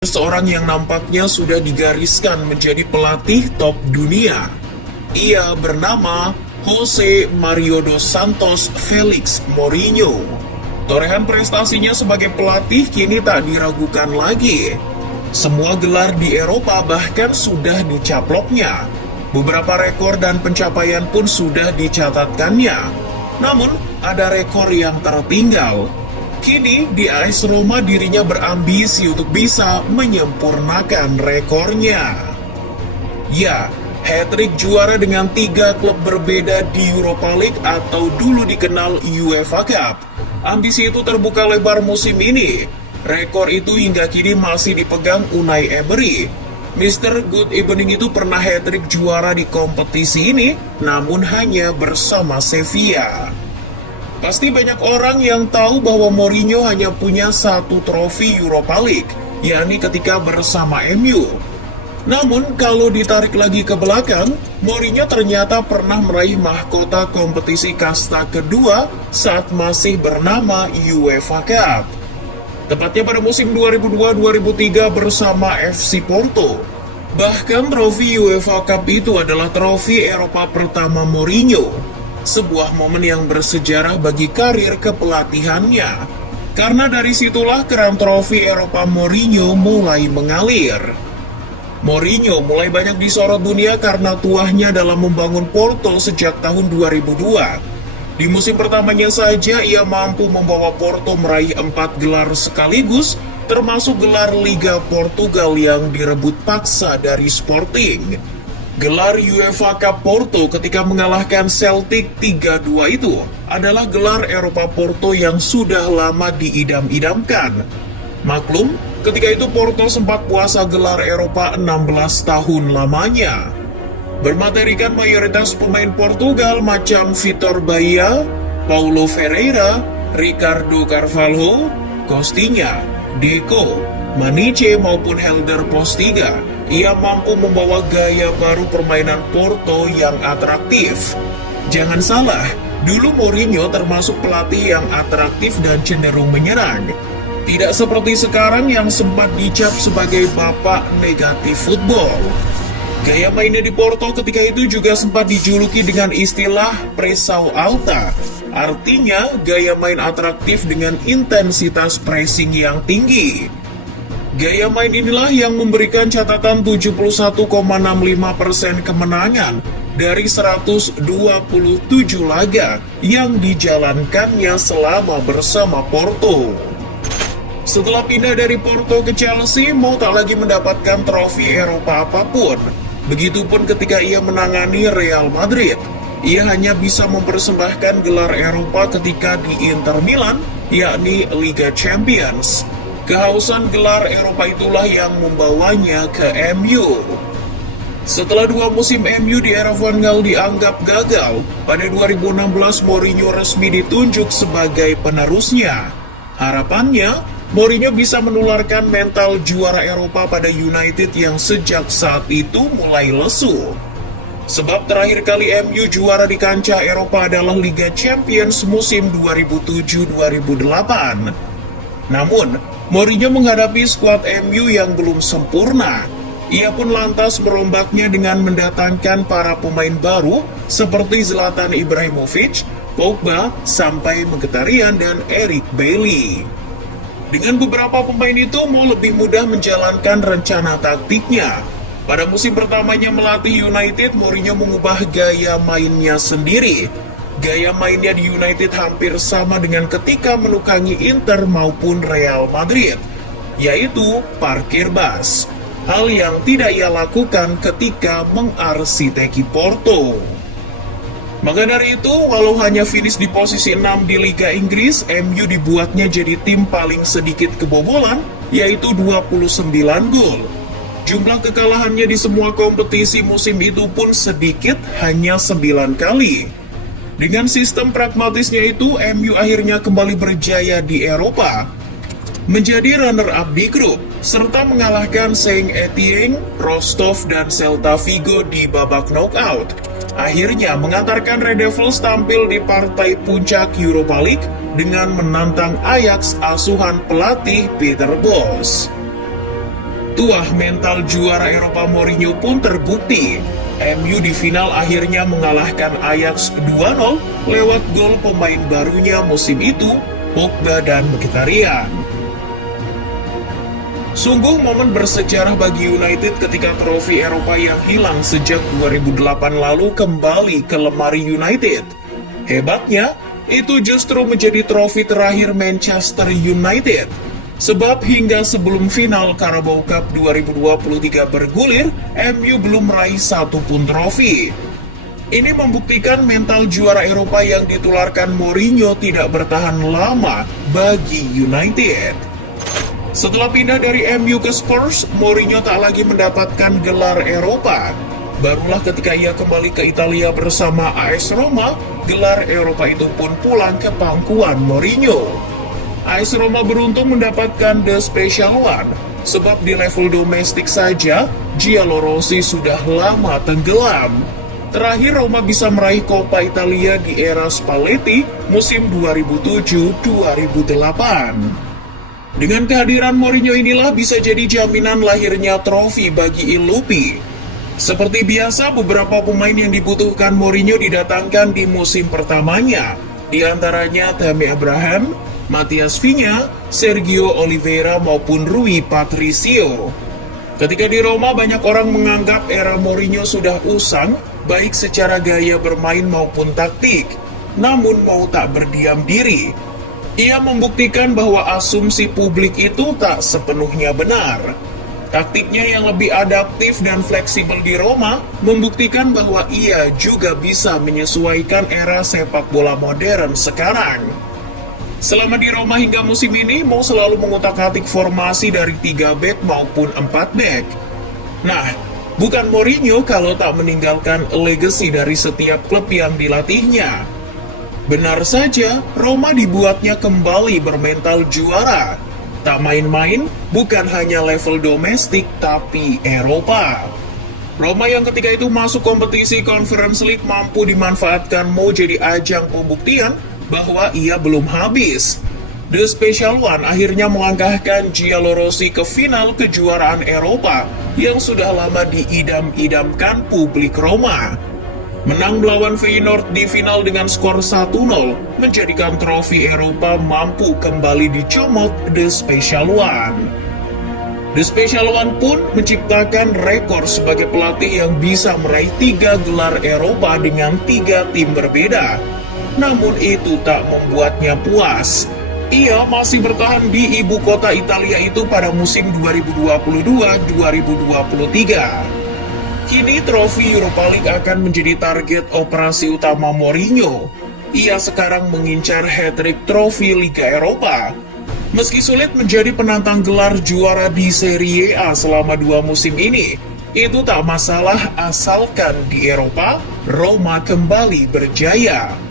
Seorang yang nampaknya sudah digariskan menjadi pelatih top dunia. Ia bernama Jose Mario dos Santos Felix Mourinho. Torehan prestasinya sebagai pelatih kini tak diragukan lagi. Semua gelar di Eropa bahkan sudah dicaploknya. Beberapa rekor dan pencapaian pun sudah dicatatkannya. Namun, ada rekor yang tertinggal. Kini di AS Roma dirinya berambisi untuk bisa menyempurnakan rekornya. Ya, hat-trick juara dengan 3 klub berbeda di Europa League atau dulu dikenal UEFA Cup. Ambisi itu terbuka lebar musim ini. Rekor itu hingga kini masih dipegang Unai Emery. Mr. Good Evening itu pernah hat-trick juara di kompetisi ini, namun hanya bersama Sevilla. Pasti banyak orang yang tahu bahwa Mourinho hanya punya 1 trofi Europa League, yakni ketika bersama MU. Namun, kalau ditarik lagi ke belakang, Mourinho ternyata pernah meraih mahkota kompetisi kasta kedua saat masih bernama UEFA Cup. Tepatnya pada musim 2002-2003 bersama FC Porto. Bahkan trofi UEFA Cup itu adalah trofi Eropa pertama Mourinho. Sebuah momen yang bersejarah bagi karir kepelatihannya. Karena dari situlah keran trofi Eropa Mourinho mulai mengalir. Mourinho mulai banyak disorot dunia karena tuahnya dalam membangun Porto sejak tahun 2002. Di musim pertamanya saja ia mampu membawa Porto meraih 4 gelar sekaligus, termasuk gelar Liga Portugal yang direbut paksa dari Sporting. Gelar UEFA Cup Porto ketika mengalahkan Celtic 3-2 itu adalah gelar Eropa Porto yang sudah lama diidam-idamkan. Maklum, ketika itu Porto sempat puasa gelar Eropa 16 tahun lamanya. Bermaterikan mayoritas pemain Portugal macam Vitor Bahia, Paulo Ferreira, Ricardo Carvalho, Costinha, Deco, Maniche maupun Helder Postiga. Ia mampu membawa gaya baru permainan Porto yang atraktif. Jangan salah, dulu Mourinho termasuk pelatih yang atraktif dan cenderung menyerang. Tidak seperti sekarang yang sempat dicap sebagai bapak negatif football. Gaya mainnya di Porto ketika itu juga sempat dijuluki dengan istilah Pressão Alta. Artinya, gaya main atraktif dengan intensitas pressing yang tinggi. Gaya main inilah yang memberikan catatan 71,65% kemenangan dari 127 laga yang dijalankannya selama bersama Porto. Setelah pindah dari Porto ke Chelsea, mau tak lagi mendapatkan trofi Eropa apapun. Begitupun ketika ia menangani Real Madrid. Ia hanya bisa mempersembahkan gelar Eropa ketika di Inter Milan, yakni Liga Champions. Kehausan gelar Eropa itulah yang membawanya ke MU. Setelah 2 musim MU di era Van Gaal dianggap gagal, pada 2016 Mourinho resmi ditunjuk sebagai penerusnya. Harapannya, Mourinho bisa menularkan mental juara Eropa pada United yang sejak saat itu mulai lesu. Sebab terakhir kali MU juara di kancah Eropa adalah Liga Champions musim 2007-2008. Namun, Mourinho menghadapi skuad MU yang belum sempurna. Ia pun lantas merombaknya dengan mendatangkan para pemain baru seperti Zlatan Ibrahimovic, Pogba, sampai Mkhitaryan dan Eric Bailly. Dengan beberapa pemain itu mau lebih mudah menjalankan rencana taktiknya. Pada musim pertamanya melatih United, Mourinho mengubah gaya mainnya sendiri. Gaya mainnya di United hampir sama dengan ketika menukangi Inter maupun Real Madrid, yaitu parkir bus. Hal yang tidak ia lakukan ketika mengarsiteki Porto. Maka dari itu, walau hanya finish di posisi 6 di Liga Inggris, MU dibuatnya jadi tim paling sedikit kebobolan, yaitu 29 gol. Jumlah kekalahannya di semua kompetisi musim itu pun sedikit, hanya 9 kali. Dengan sistem pragmatisnya itu, MU akhirnya kembali berjaya di Eropa, menjadi runner-up di grup, serta mengalahkan Saint-Étienne, Rostov, dan Celta Vigo di babak knockout. Akhirnya mengantarkan Red Devils tampil di partai puncak Europa League dengan menantang Ajax asuhan pelatih Peter Bosz. Itulah mental juara Eropa Mourinho pun terbukti. MU di final akhirnya mengalahkan Ajax 2-0 lewat gol pemain barunya musim itu, Pogba dan Mkhitaryan. Sungguh momen bersejarah bagi United ketika trofi Eropa yang hilang sejak 2008 lalu kembali ke lemari United. Hebatnya, itu justru menjadi trofi terakhir Manchester United. Sebab hingga sebelum final Carabao Cup 2023 bergulir, MU belum meraih satu pun trofi. Ini membuktikan mental juara Eropa yang ditularkan Mourinho tidak bertahan lama bagi United. Setelah pindah dari MU ke Spurs, Mourinho tak lagi mendapatkan gelar Eropa. Barulah ketika ia kembali ke Italia bersama AS Roma, gelar Eropa itu pun pulang ke pangkuan Mourinho. AS Roma beruntung mendapatkan The Special One, sebab di level domestik saja, Giallorossi sudah lama tenggelam. Terakhir Roma bisa meraih Coppa Italia di era Spalletti musim 2007-2008. Dengan kehadiran Mourinho inilah bisa jadi jaminan lahirnya trofi bagi Il Lupi. Seperti biasa, beberapa pemain yang dibutuhkan Mourinho didatangkan di musim pertamanya, di antaranya Tammy Abraham, Matheus Viña, Sergio Oliveira maupun Rui Patricio. Ketika di Roma, banyak orang menganggap era Mourinho sudah usang, baik secara gaya bermain maupun taktik. Namun mau tak berdiam diri, ia membuktikan bahwa asumsi publik itu tak sepenuhnya benar. Taktiknya yang lebih adaptif dan fleksibel di Roma membuktikan bahwa ia juga bisa menyesuaikan era sepak bola modern sekarang. Selama di Roma hingga musim ini, Mo selalu mengutak-atik formasi dari 3 back maupun 4 back. Nah, bukan Mourinho kalau tak meninggalkan legacy dari setiap klub yang dilatihnya. Benar saja, Roma dibuatnya kembali bermental juara. Tak main-main, bukan hanya level domestik, tapi Eropa. Roma yang ketika itu masuk kompetisi Conference League mampu dimanfaatkan Mo jadi ajang pembuktian bahwa ia belum habis. The Special One akhirnya melangkahkan Giallorossi ke final kejuaraan Eropa yang sudah lama diidam-idamkan publik Roma. Menang melawan Feyenoord di final dengan skor 1-0 menjadikan trofi Eropa mampu kembali dicomot The Special One. The Special One pun menciptakan rekor sebagai pelatih yang bisa meraih 3 gelar Eropa dengan 3 tim berbeda. Namun itu tak membuatnya puas. Ia masih bertahan di ibu kota Italia itu pada musim 2022-2023. Kini trofi Europa League akan menjadi target operasi utama Mourinho. Ia sekarang mengincar hat-trick trofi Liga Eropa. Meski sulit menjadi penantang gelar juara di Serie A selama 2 musim ini, itu tak masalah asalkan di Eropa, Roma kembali berjaya.